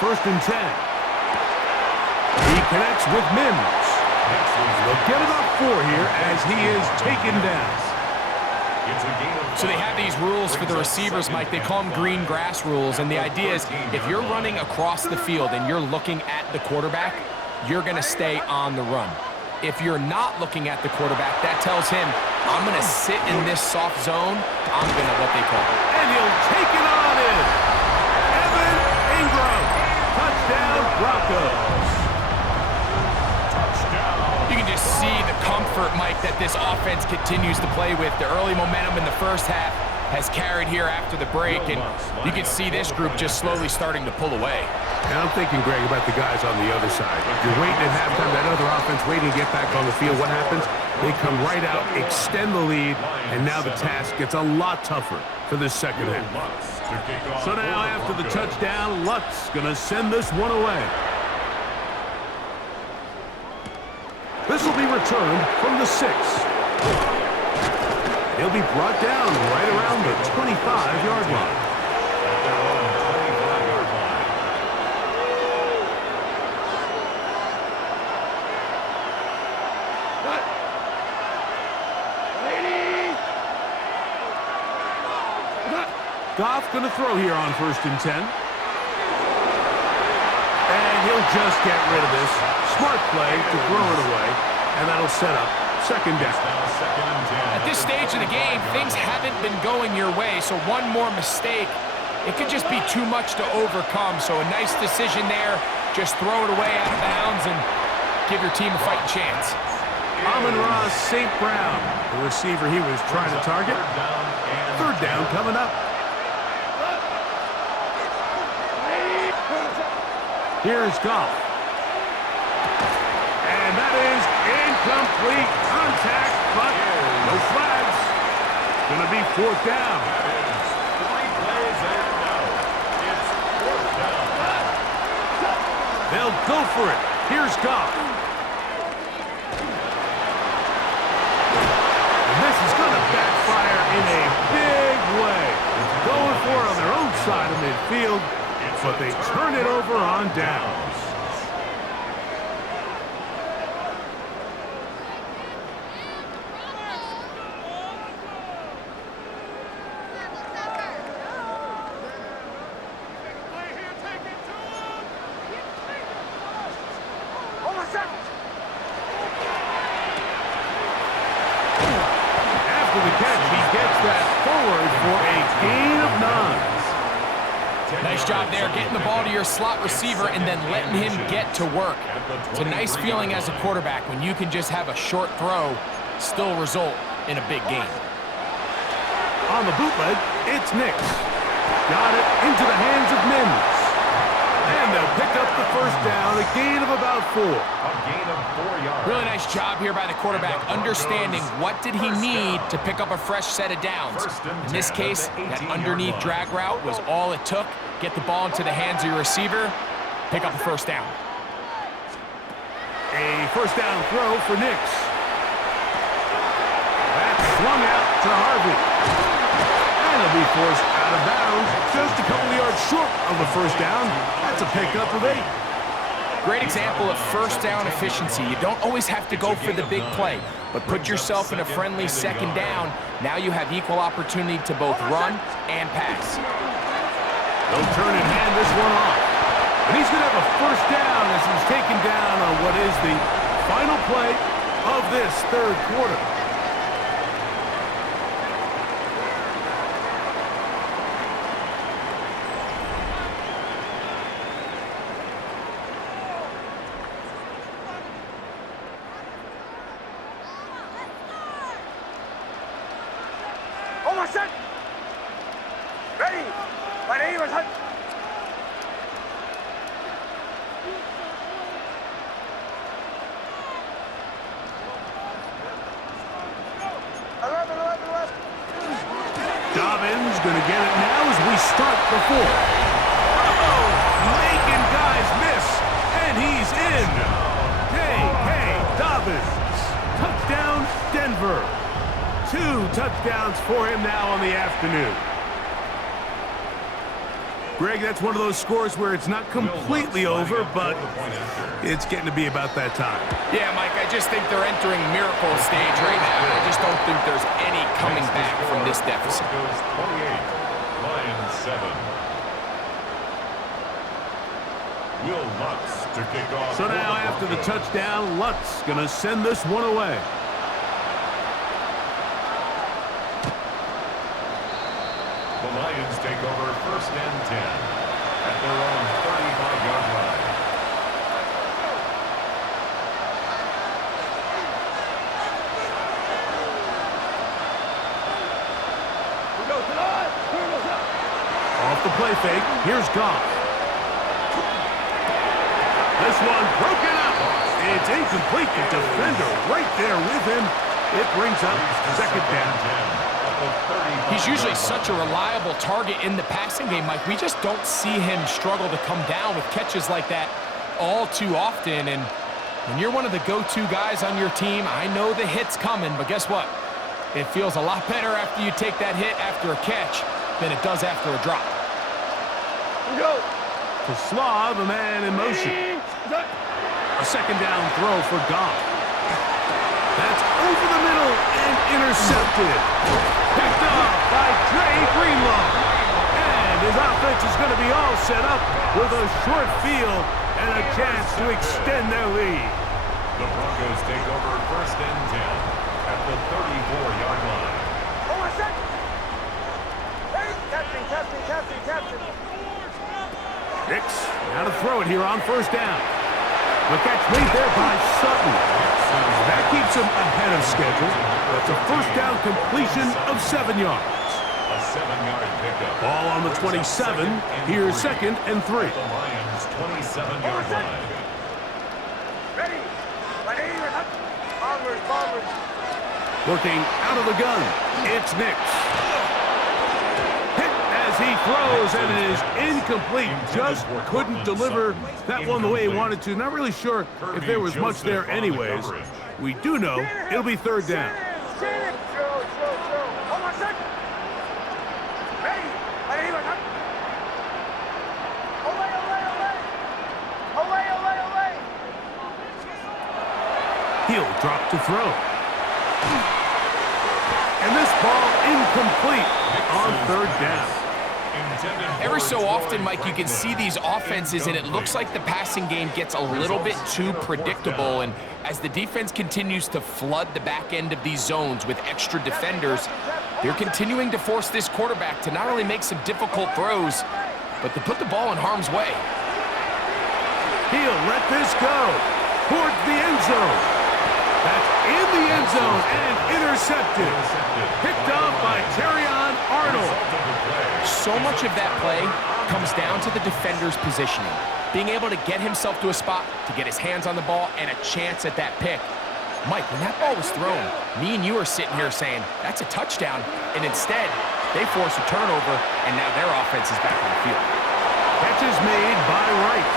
first and 10. He connects with Mims. They'll get it up 4 here as he is taken down. So they have these rules for the receivers, Mike. They call them green grass rules, and the idea is if you're running across the field and you're looking at the quarterback, you're going to stay on the run. If you're not looking at the quarterback, that tells him, I'm going to sit in this soft zone. I'm going to what they call it. And he'll take it on in. Evan Ingram. Touchdown, Broncos. You can just see the comfort, Mike, that this offense continues to play with. The early momentum in the first half has carried here after the break, and you can see this group just slowly starting to pull away. And I'm thinking, Greg, about the guys on the other side. You're waiting at halftime, that other offense waiting to get back on the field. What happens? They come right out, extend the lead, and now the task gets a lot tougher for this second half. So now after the touchdown, Luck's going to send this one away. This will be returned from the 6. He'll be brought down right around the 25-yard line. Goff going to throw here on first and 10. And he'll just get rid of this. Smart play to throw it away, and that'll set up second down. At this stage of the game, things haven't been going your way, so one more mistake, it could just be too much to overcome. So a nice decision there. Just throw it away out of bounds and give your team a fighting chance. Amon-Ra St. Brown, the receiver he was trying to target. Third down coming up. Here's Goff. And that is incomplete contact, but no flags. It's going to be fourth down. They'll go for it. Here's Goff. And this is going to backfire in a big way. Going for it on their own side of midfield, but they turn it over on downs. After the catch, he gets that forward for a gain of 9. Nice job there, getting the ball to your slot receiver and then letting him get to work. It's a nice feeling as a quarterback when you can just have a short throw, still result in a big game. On the bootleg, it's Nix. Got it into the hands of Mims. And they'll pick up the first down, a gain of about 4. A gain of 4 yards. Really nice job here by the quarterback, understanding what did he need to pick up a fresh set of downs. In this case, that underneath drag route was all it took. Get the ball into the hands of your receiver, pick up a first down. A first down throw for Nix. That's swung out to Harvey. And he'll be forced out of bounds, just a couple of yards short of the first down. That's a pickup of 8. Great example of first down efficiency. You don't always have to go for the big play, but put yourself in a friendly second down. Now you have equal opportunity to both run and pass. They'll turn and hand this one off. And he's going to have a first down as he's taken down on what is the final play of this third quarter. Dobbins going to get it now as we start the fourth. Oh, making guys miss, and he's in. J.K. Dobbins. Touchdown, Denver. 2 touchdowns for him now on the afternoon. Greg, that's one of those scores where it's not completely over, but it's getting to be about that time. Yeah, Mike, I just think they're entering miracle stage right now. I just don't think there's any coming back from this deficit. 28, Lions 7. Will Lutz to kick off. So now after the touchdown, Lutz going to send this one away. The Lions take over 1st and 10 at their own 35-yard line. Off the play fake, here's Goff. This one broken up. It's incomplete. The defender right there with him. It brings up 2nd down. He's usually such a reliable target in the passing game, Mike. We just don't see him struggle to come down with catches like that all too often. And when you're one of the go-to guys on your team, I know the hit's coming, but guess what? It feels a lot better after you take that hit after a catch than it does after a drop. To Slav, a man in motion. A 2nd down throw for Goff. That's over the middle and intercepted. Picked up by Dre Greenlaw. And his offense is going to be all set up with a short field and a chance to extend their lead. The Broncos take over 1st and 10 at the 34-yard line. Hicks, now to throw it here on 1st down. The catch made there by Sutton. That keeps him ahead of schedule. That's a 1st down completion of 7 yards. A 7-yard pickup. Ball on the 27. Here's 2nd and 3. The Lions' 27-yard line. Working out of the gun. It's Nix. Hit as he throws, and it is incomplete. Just couldn't deliver that one the way he wanted to. Not really sure if there was much there anyways. We do know it'll be 3rd down. He'll drop to throw. And this ball incomplete on 3rd down. Every so often, Mike, you can see these offenses, and it looks like the passing game gets a little bit too predictable. And as the defense continues to flood the back end of these zones with extra defenders, they're continuing to force this quarterback to not only make some difficult throws, but to put the ball in harm's way. He'll let this go towards the end zone. That's in the end zone and intercepted. Picked up by Terrion Arnold. So much of that play comes down to the defender's positioning. Being able to get himself to a spot, to get his hands on the ball, and a chance at that pick. Mike, when that ball was thrown, me and you are sitting here saying, that's a touchdown. And instead, they force a turnover, and now their offense is back on the field. Catch is made by Wright.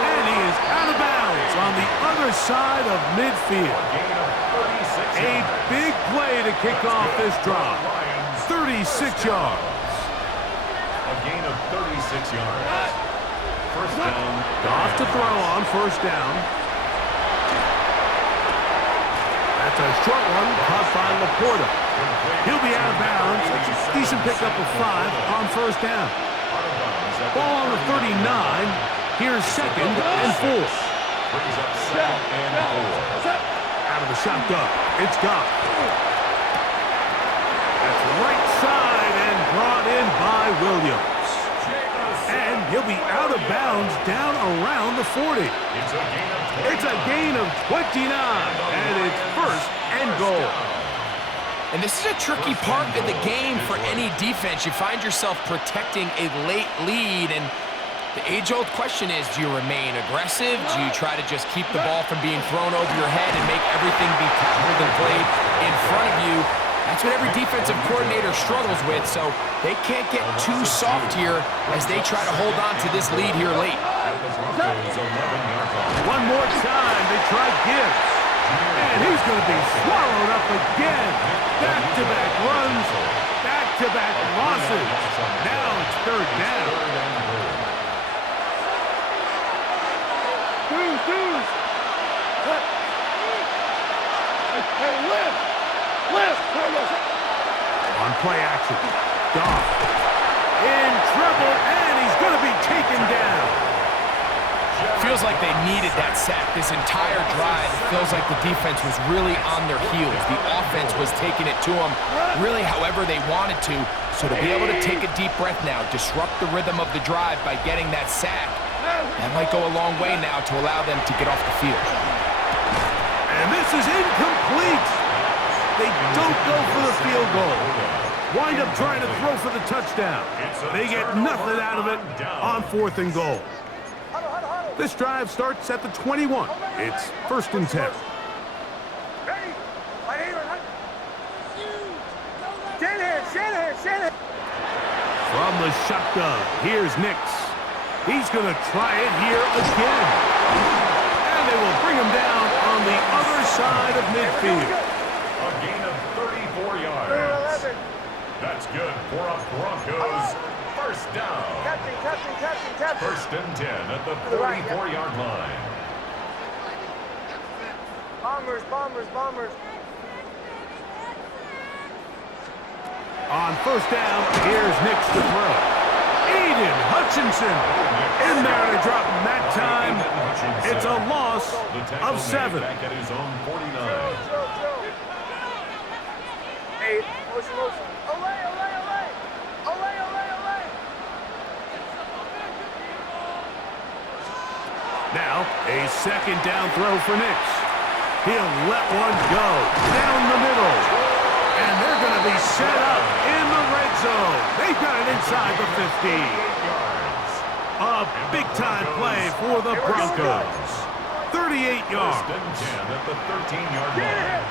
And he is out of bounds on the other side of midfield. A big play to kick off this drive. 36 yards. A gain of 36 yards. 1st down. Goff to throw on 1st down. That's a short one caught by Laporta. He'll be out of bounds. That's a decent pickup of 5 on 1st down. Ball on the 39. Here's 2nd and 4. Brings up 2nd and 4. Out of the shotgun. It's Goff. That's right side and brought in by Williams. And he'll be out of bounds down around the 40. It's a gain of 29. And it's 1st and goal. And this is a tricky part of the game for any defense. You find yourself protecting a late lead, and the age-old question is, do you remain aggressive? Do you try to just keep the ball from being thrown over your head and make everything be tackled and played in front of you? That's what every defensive coordinator struggles with, so they can't get too soft here as they try to hold on to this lead here late. One more time, they try Gibbs. And he's going to be swallowed up again. Back-to-back runs, back-to-back losses. Now it's 3rd down. On play action. Goff in trouble, and he's going to be taken down. Feels like they needed that sack this entire drive. It feels like the defense was really on their heels. The offense was taking it to them really however they wanted to. So to be able to take a deep breath now, disrupt the rhythm of the drive by getting that sack, that might go a long way now to allow them to get off the field. And this is incomplete. They don't go for the field goal. Wind up trying to throw for the touchdown. They get nothing out of it on 4th and goal. This drive starts at the 21. It's 1st and 10. From the shotgun, here's Nix. He's going to try it here again. And they will bring him down on the other side of midfield. A gain of 34 yards. That's good for a Broncos first down. 1st and 10 at the 34-yard line. Bombers. On 1st down, here's Nix to throw. Jayden Hutchinson in there to drop him that time. It's a loss of 7. Back at his own 49. Motion. Now, a 2nd down throw for Nix. He'll let one go down the middle. And they're going to be set up in the red zone. They've got it inside the 50. A big-time play for the Broncos. 38 yards. 1st and 10 at the 13-yard line.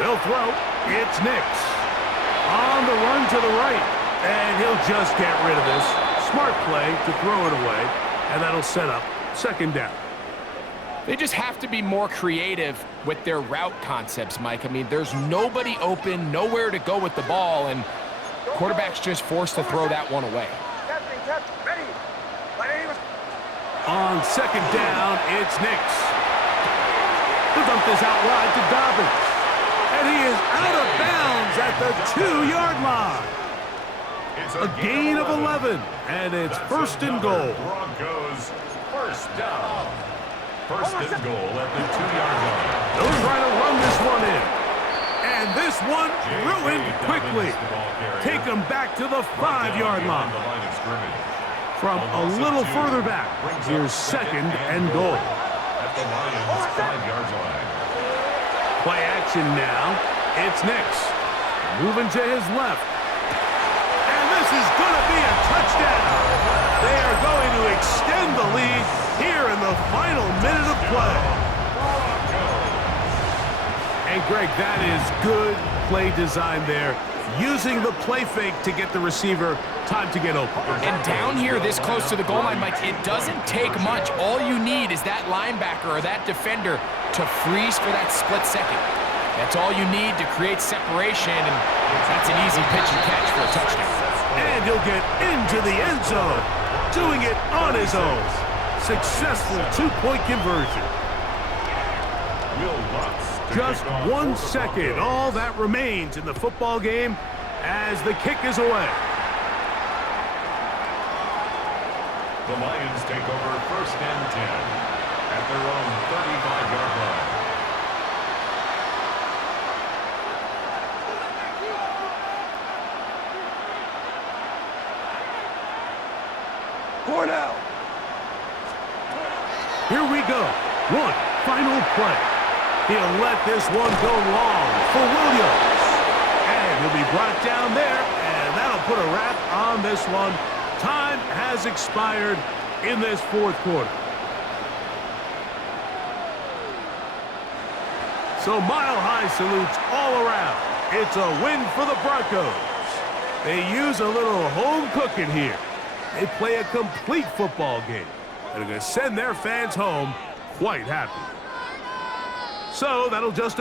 They'll throw. It's Nix. On the run to the right. And he'll just get rid of this. Smart play to throw it away. And that'll set up 2nd down. They just have to be more creative with their route concepts, Mike. I mean, there's nobody open, nowhere to go with the ball, and quarterback's just forced to throw that one away. On 2nd down, it's Nix. He'll dump this out wide to Dobbins. And he is out of bounds at the 2-yard line. A gain of 11, and it's 1st and goal. Broncos first down. 1st and goal at the 2-yard line. They'll try to run this one in. And this one ruined quickly. Take them back to the 5-yard line. From a little further back, here's 2nd and goal. At the Lions' 5-yard line. Play action now. It's Nix. Moving to his left. And this is going to be a touchdown. They are going to extend the lead here in the final minute of play. And Greg, that is good play design there. Using the play fake to get the receiver time to get open. And down here this close to the goal line, Mike, it doesn't take much. All you need is that linebacker or that defender to freeze for that split second. That's all you need to create separation, and that's an easy pitch and catch for a touchdown. And he'll get into the end zone, doing it on his own. Successful 2-point conversion. Just 1 second, all that remains in the football game as the kick is away. The Lions take over 1st and 10 at their own 35-yard line. Cornell. Here we go. One final play. He'll let this one go long for Williams. And he'll be brought down there, and that'll put a wrap on this one. Time has expired in this 4th quarter. So mile-high salutes all around. It's a win for the Broncos. They use a little home cooking here. They play a complete football game and are going to send their fans home quite happy. So that'll just